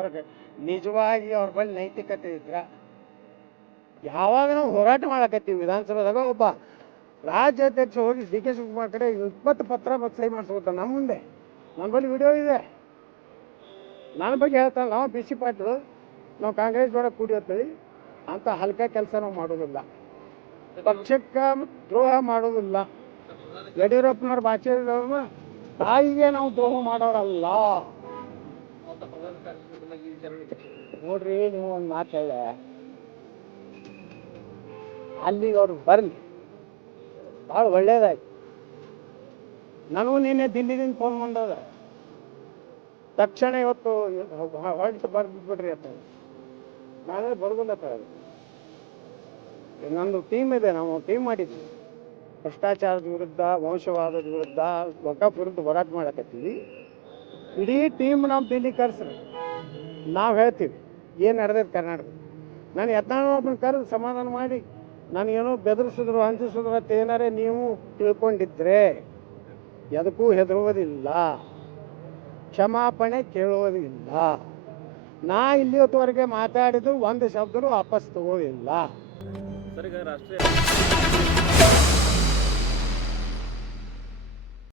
ಅವ್ರಿಗೆ ನಿಜವಾಗಿ ಅವ್ರ ಬಳಿ ನೈತಿಕತೆ ಇದ್ರ ಯಾವಾಗ ನಾವು ಹೋರಾಟ ಮಾಡಕತ್ತೀವಿ ವಿಧಾನಸಭೆದಾಗ ಒಬ್ಬ ರಾಜ್ಯಾಧ್ಯಕ್ಷ ಹೋಗಿ ಡಿ ಕೆ ಶಿವಕುಮಾರ್ ಕಡೆ 20 ಪತ್ರ ಮತ್ತು ಸಹಿ ಮಾಡಿಸ್ಕೊತ ನಮ್ಮ ಮುಂದೆ ನನ್ನ ಬಳಿ ವಿಡಿಯೋ ಇದೆ. ನನ್ನ ಬಗ್ಗೆ ಹೇಳ್ತಾನೆ, ನಾವು ಬಿ ಸಿ ಪಾಟೀಲ್ ನಾವು ಕಾಂಗ್ರೆಸ್ ಜೋಡ ಕೂಡಿಯತ್ತೇಳಿ ಅಂತ ಹಲ್ಕ ಕೆಲಸ ನಾವು ಮಾಡೋದಿಲ್ಲ, ಪಕ್ಷಕ್ಕೆ ದ್ರೋಹ ಮಾಡೋದಿಲ್ಲ. ಯಡಿಯೂರಪ್ಪನವ್ರ ಭಾಷೆ ತಾಯಿಗೆ ನಾವು ದ್ರೋಹ ಮಾಡೋರಲ್ಲ. ನೋಡ್ರಿ, ನೀವು ಒಂದು ಮಾತು ಹೇಳ, ಅಲ್ಲಿಗೆ ಅವ್ರು ಬರಲಿ, ಭಾಳ ಒಳ್ಳೇದಾಯ್ತು. ನನಗೂ ನಿನ್ನೆ ದಿಲ್ಲಿದಿಂದ ಫೋನ್ ಬಂದದ, ತಕ್ಷಣ ಇವತ್ತು ಹೊರಟು ಬರ್ಬಿಡ್ರಿ ಅಂತ. ನಾಳೆ ಬರೋದಿಲ್ಲ. ನಮ್ಮದು ಟೀಮ್ ಇದೆ, ನಾವು ಟೀಮ್ ಮಾಡಿದ್ವಿ. ಭ್ರಷ್ಟಾಚಾರದ ವಿರುದ್ಧ, ವಂಶವಾದದ ವಿರುದ್ಧ, ವಕಾಫ್ ವಿರುದ್ಧ ಹೋರಾಟ ಮಾಡಕತ್ತೀವಿ. ಇಡೀ ಟೀಮ್ ನಾವು ದಿಲ್ಲಿ ಕರೆಸ್ರಿ, ನಾವು ಹೇಳ್ತೀವಿ ಏನು ನಡೆದೈತೆ ಕರ್ನಾಟಕ. ನಾನು ಯತ್ನಾಳೊಬ್ಬನ ಕರೆದು ಸಮಾಧಾನ ಮಾಡಿ, ನನಗೇನೋ ಬೆದರಿಸಿದ್ರು ಹಂಚಿಸಿದ್ರು ಅಂತ ಏನಾರೇ ನೀವು ತಿಳ್ಕೊಂಡಿದ್ರೆ ಎದಕ್ಕೂ ಹೆದರುವುದಿಲ್ಲ, ಕ್ಷಮಾಪಣೆ ಕೇಳುವುದಿಲ್ಲ. ನಾ ಇಲ್ಲಿಯವರೆಗೆ ಮಾತಾಡಿದ್ರು ಒಂದು ಶಬ್ದನೂ ವಾಪಸ್ ತಗೋದಿಲ್ಲ. ಸರ್, ಈಗ ರಾಷ್ಟ್ರೀಯ